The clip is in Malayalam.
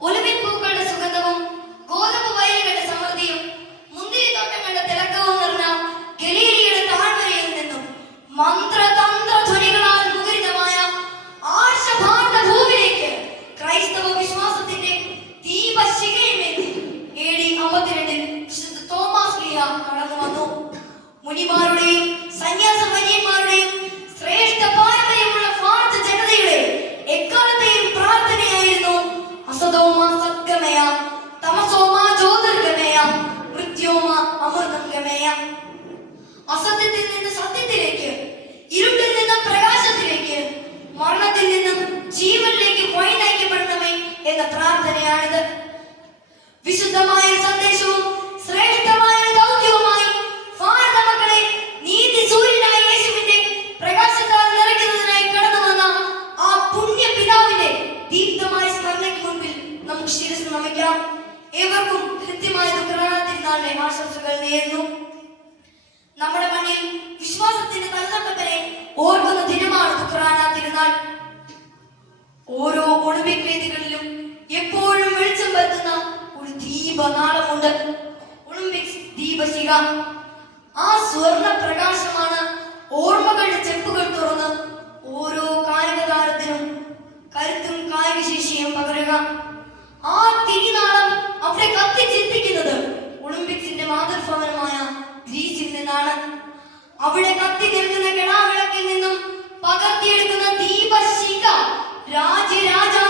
ഒലിവിൻ പൂക്കളുടെ സുഗന്ധവും ഗോതമ്പ് വയലുകളുടെ സമൃദ്ധിയും മുന്തിരിത്തോട്ടങ്ങളുടെ തിളക്കവും നിറഞ്ഞ ഗലീലിയുടെ താഴ്വരയിൽ നിന്നും മന്ത്രതന്ത്ര ധ്വനികളാൽ മുഖരിതമായ ആർഷഭാരത ഭൂമിയിലേക്ക് ക്രൈസ്തവ വിശ്വാസത്തിന്റെ ദീപശിഖയുമേന്തി AD 52 വിശുദ്ധ തോമസ് ലീഹ കടന്നു വന്നു. മുനിമാരുടെയും സന്യാസവര്യന്മാരുടെയും ശ്രേഷ്ഠ പാരമ്പര്യമുള്ള ഭാരത ജനതയുടെ എക്കാലത്തെയും പ്രാർത്ഥനയായിരുന്നു അസതോമ സദ്ഗമയ, തമസോമ ജ്യോതിർഗമയ, മൃത്യോമ അമൃതം ഗമയ. അസത്യത്തിൽ നിന്ന് സത്യത്തിലേക്ക്, ഇരുട്ടിൽ നിന്നും പ്രകാശത്തിലേക്ക്, മരണത്തിൽ നിന്നും ജീവനിലേക്ക് വഴി നയിക്കപ്പെടണമേ എന്ന പ്രാർത്ഥനയാണിത്. വിശുദ്ധമായ സന്ദേശവും ശ്രേഷ്ഠമായ ദൗത്യവുമായി ഭാരത മക്കളെ നീതി സൂര്യനായ യേശുവിന്റെ പ്രകാശത്താൽ നിറയ്ക്കുന്നതിനായി കടന്നു വന്ന ആ പുണ്യ പിതാവിന്റെ ദീപ്തമായ സ്മരണയ്ക്ക് മുൻപിൽ നമുക്ക് ശിരസ് നമിക്കാം. ഏവർക്കും കൃത്യമായ ദുഃഖനാളിന്റെ ആശംസകൾ നേരുന്നു. നമ്മുടെ മണ്ണിൽ വിശ്വാസത്തിന്റെ തലതൊട്ടവരെ ഓർക്കുന്ന ദിനമാണ് ദുഃഖറാന തിരുനാൾ. ഓരോ ഒളിമ്പിക് വേദികളിലും എപ്പോഴും വെളിച്ചം പരത്തുന്ന ഒരു ദീപനാളമുണ്ട്, ഒളിമ്പിക്സ് ദീപശിഖ. ആ സ്വർണ്ണ പ്രകാശമാണ് ഓർമ്മകളുടെ ചെപ്പുകൾ തുറന്ന് ഓരോ കായിക താരത്തിനും കരുത്തും കായിക ശേഷിയും പകരുക. ആ തിരിനാളം അവിടെ കത്തിച്ചെത്തിക്കുന്നത് ഒളിമ്പിക്സിന്റെ മാതൃഭവനമായ ഗ്രീസിൽ നിന്നാണ്. അവിടെ കത്തി നിൽക്കുന്ന കിടാവിളക്കിൽ നിന്നും പകർത്തിയെടുക്കുന്ന ദീപശിഖ രാജ്യരാജാ